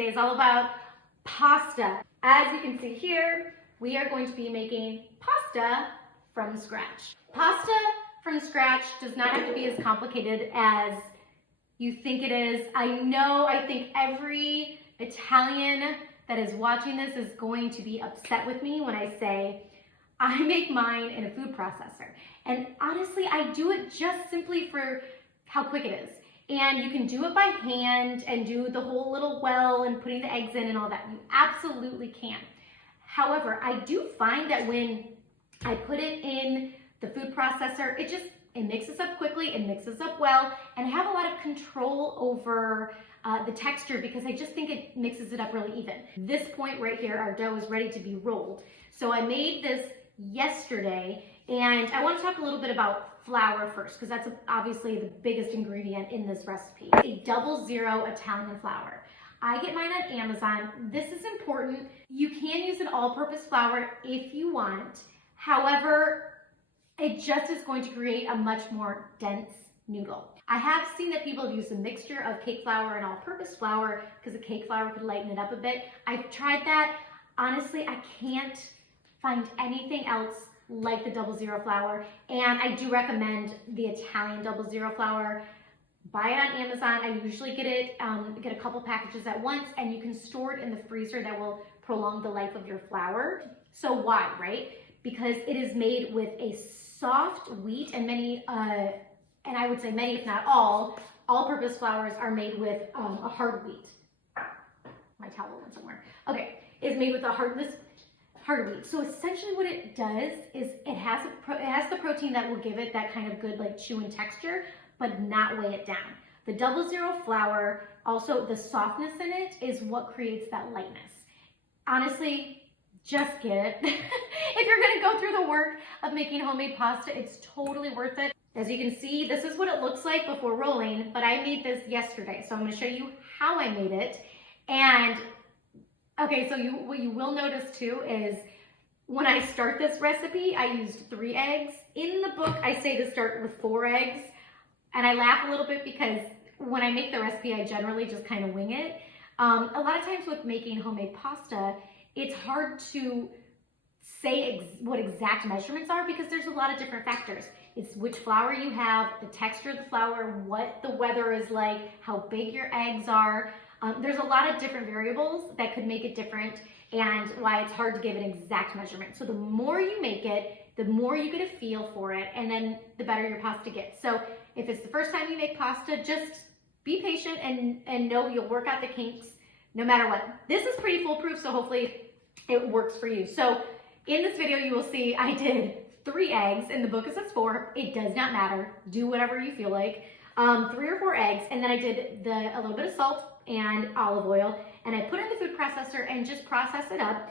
today is all about pasta. As you can see here, we are going to be making pasta from scratch. Pasta from scratch does not have to be as complicated as you think it is. I think every Italian that is watching this is going to be upset with me when I say I make mine in a food processor. And honestly, I do it just simply for how quick it is. And you can do it by hand and do the whole little well and putting the eggs in and all that. You absolutely can. However, I do find that when I put it in the food processor, it mixes up quickly, it mixes up well, and I have a lot of control over the texture because I just think it mixes it up really even. This point right here, our dough is ready to be rolled. So I made this yesterday, and I want to talk a little bit about flour first because that's obviously the biggest ingredient in this recipe. A 00 Italian flour. I get mine on Amazon. This is important. You can use an all-purpose flour if you want. However, it just is going to create a much more dense noodle. I have seen that people have used a mixture of cake flour and all-purpose flour because the cake flour could lighten it up a bit. I've tried that. Honestly, I can't find anything else like the 00 flour, and I do recommend the Italian 00 flour. Buy it on Amazon. I usually get a couple packages at once, and you can store it in the freezer. That will prolong the life of your flour. So why, right? Because it is made with a soft wheat, and and I would say many, if not all-purpose flours are made with a hard wheat. My towel went somewhere. Okay, it's made with a hard wheat. So essentially what it does is it has the protein that will give it that kind of good like chew and texture, but not weigh it down. The 00 flour, also the softness in it is what creates that lightness. Honestly, just get it. If you're gonna go through the work of making homemade pasta, it's totally worth it. As you can see, this is what it looks like before rolling, but I made this yesterday. So I'm gonna show you how I made it. And okay, so what you will notice too is when I start this recipe, I used 3 eggs. In the book, I say to start with 4 eggs. And I laugh a little bit because when I make the recipe, I generally just kind of wing it. A lot of times with making homemade pasta, it's hard to say what exact measurements are because there's a lot of different factors. It's which flour you have, the texture of the flour, what the weather is like, how big your eggs are. There's a lot of different variables that could make it different and why it's hard to give an exact measurement. So the more you make it, the more you get a feel for it, and then the better your pasta gets. So if it's the first time you make pasta, just be patient and know you'll work out the kinks no matter what. This is pretty foolproof, so hopefully it works for you. So in this video, you will see I did 3 eggs. In the book it says 4. It does not matter. Do whatever you feel like. 3 or 4 eggs, and then I did a little bit of salt and olive oil, and I put it in the food processor and just process it up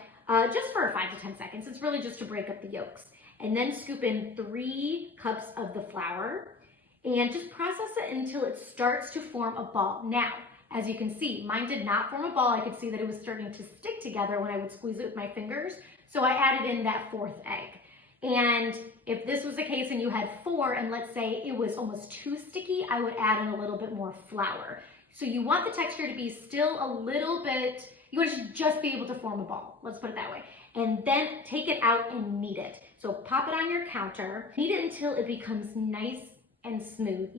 just for 5 to 10 seconds. It's really just to break up the yolks. And then scoop in 3 cups of the flour and just process it until it starts to form a ball. Now, as you can see, mine did not form a ball. I could see that it was starting to stick together when I would squeeze it with my fingers. So I added in that 4th egg. And if this was the case and you had 4, and let's say it was almost too sticky, I would add in a little bit more flour. So you want the texture to be still a little bit, you want to just be able to form a ball. Let's put it that way. And then take it out and knead it. So pop it on your counter, knead it until it becomes nice and smooth.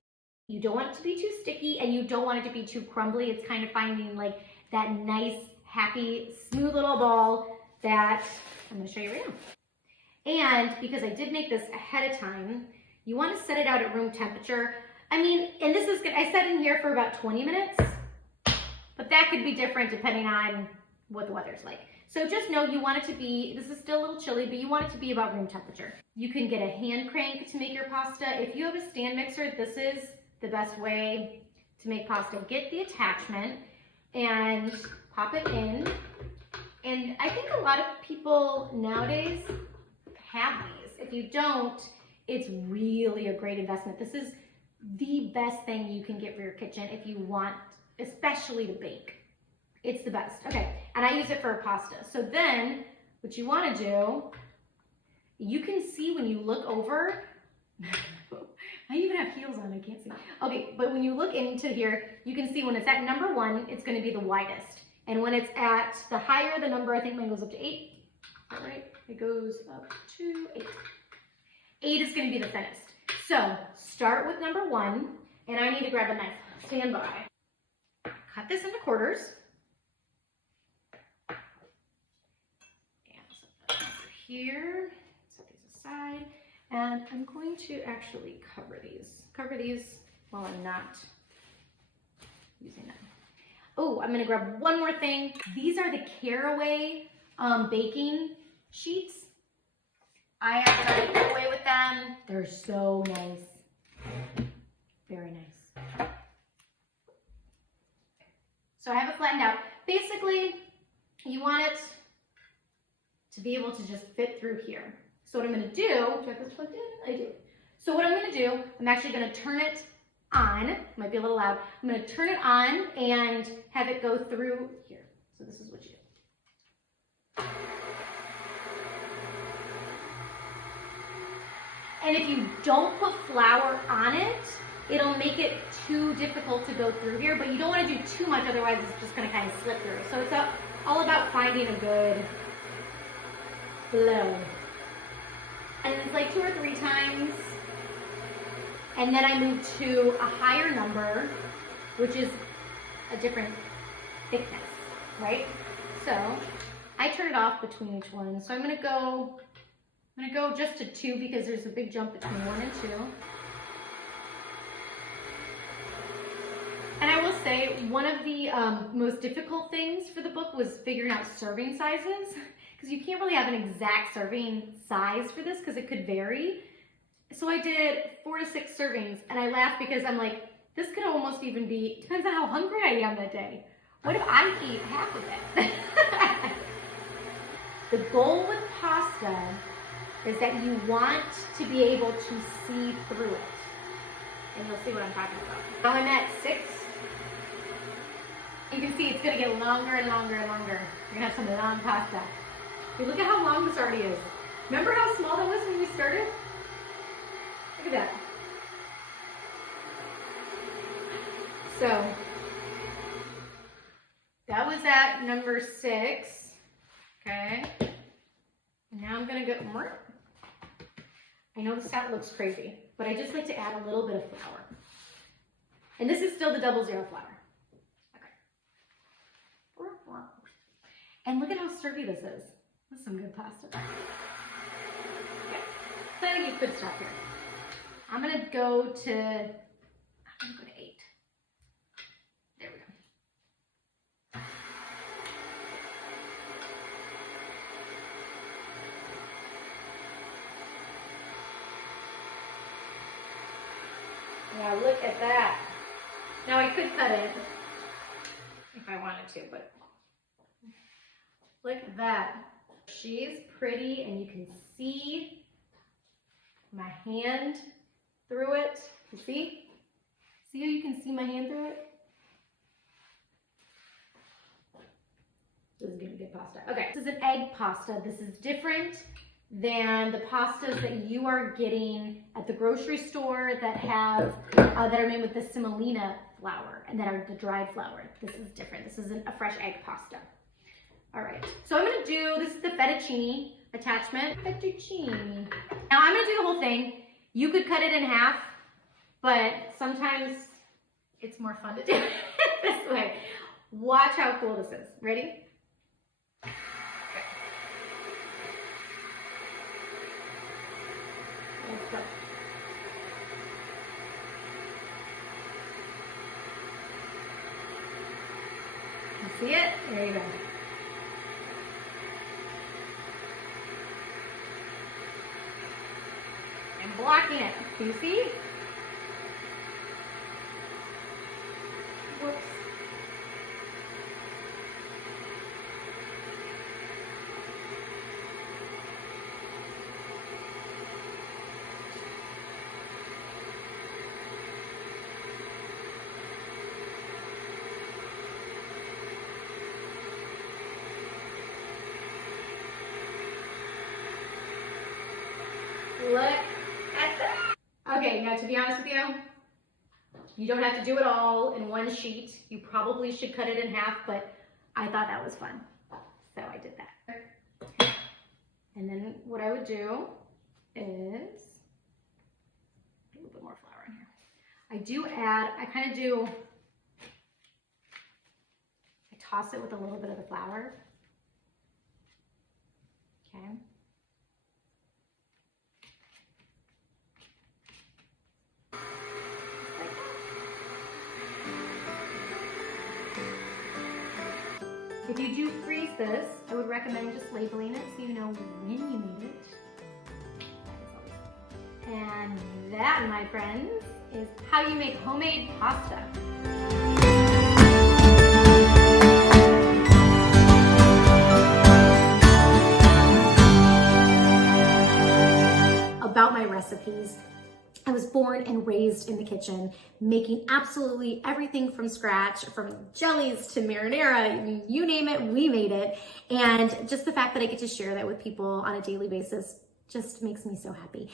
You don't want it to be too sticky and you don't want it to be too crumbly. It's kind of finding like that nice, happy, smooth little ball that I'm going to show you right now. And because I did make this ahead of time, you want to set it out at room temperature. I mean, and this is good. I set in here for about 20 minutes, but that could be different depending on what the weather's like. So just know you want it to be, this is still a little chilly, but you want it to be about room temperature. You can get a hand crank to make your pasta. If you have a stand mixer, this is the best way to make pasta. Get the attachment and pop it in. And I think a lot of people nowadays have these. If you don't, it's really a great investment. This is the best thing you can get for your kitchen if you want, especially to bake. It's the best. Okay, and I use it for a pasta. So then what you want to do, you can see when you look over, I even have heels on, I can't see. Okay, but when you look into here, you can see when it's at number 1, it's going to be the widest. And when it's at the higher the number, I think mine goes up to 8. All right, it goes up to 8. 8 is going to be the thinnest. So start with number 1, and I need to grab a knife. Stand by. Cut this into quarters. And set that over here. Set these aside. And I'm going to actually cover these. Cover these while I'm not using them. Oh, I'm gonna grab one more thing. These are the Caraway baking sheets. I have done away with them. They're so nice. Very nice. So I have it flattened out. Basically, you want it to be able to just fit through here. So what I'm gonna do, do I have this plugged in? I do. So what I'm gonna do, I'm actually gonna turn it on. Might be a little loud. I'm gonna turn it on and have it go through here. So this is what you do. And if you don't put flour on it, it'll make it too difficult to go through here, but you don't want to do too much, otherwise it's just going to kind of slip through. So it's all about finding a good flow. And it's like 2 or 3 times. And then I move to a higher number, which is a different thickness, right? So I turn it off between each one. So I'm gonna go just to 2 because there's a big jump between 1 and 2. And I will say, one of the most difficult things for the book was figuring out serving sizes, because you can't really have an exact serving size for this because it could vary. So I did 4 to 6 servings, and I laughed because I'm like, this could almost even be, depends on how hungry I am that day. What if I eat half of it? The goal with pasta is that you want to be able to see through it. And you'll see what I'm talking about. Now I'm at 6. You can see it's gonna get longer and longer and longer. You're gonna have some long pasta. Hey, look at how long this already is. Remember how small that was when we started? Look at that. So, that was at number 6. Okay. And now I'm gonna go more. I know this hat looks crazy, but I just like to add a little bit of flour. And this is still the 000 flour. Okay. And look at how sturdy this is. This is some good pasta. Okay. So I think you could stop here. I'm gonna go to 8. There we go. Now look at that. Now I could cut it if I wanted to, but look at that. She's pretty and you can see my hand through it. You see? See how you can see my hand through it? This is gonna be good pasta. Okay, this is an egg pasta. This is different than the pastas that you are getting at the grocery store that have that are made with the semolina flour and that are the dried flour. This is different. This isn't a fresh egg pasta. All right, so I'm gonna do, this is the fettuccine attachment. Fettuccine. Now I'm gonna do the whole thing. You could cut it in half, but sometimes it's more fun to do it this way. Watch how cool this is. Ready? Let's go. You see it? There you go. I'm blocking it. Do you see? Whoops. Look at that. Okay, now to be honest with you, you don't have to do it all in one sheet. You probably should cut it in half, but I thought that was fun, so I did that. And then what I would do is a little bit more flour in here. I toss it with a little bit of the flour. Okay. If you do freeze this, I would recommend just labeling it so you know when you made it. And that, my friends, is how you make homemade pasta. About my recipes, I was born and raised in the kitchen, making absolutely everything from scratch, from jellies to marinara, you name it, we made it. And just the fact that I get to share that with people on a daily basis just makes me so happy.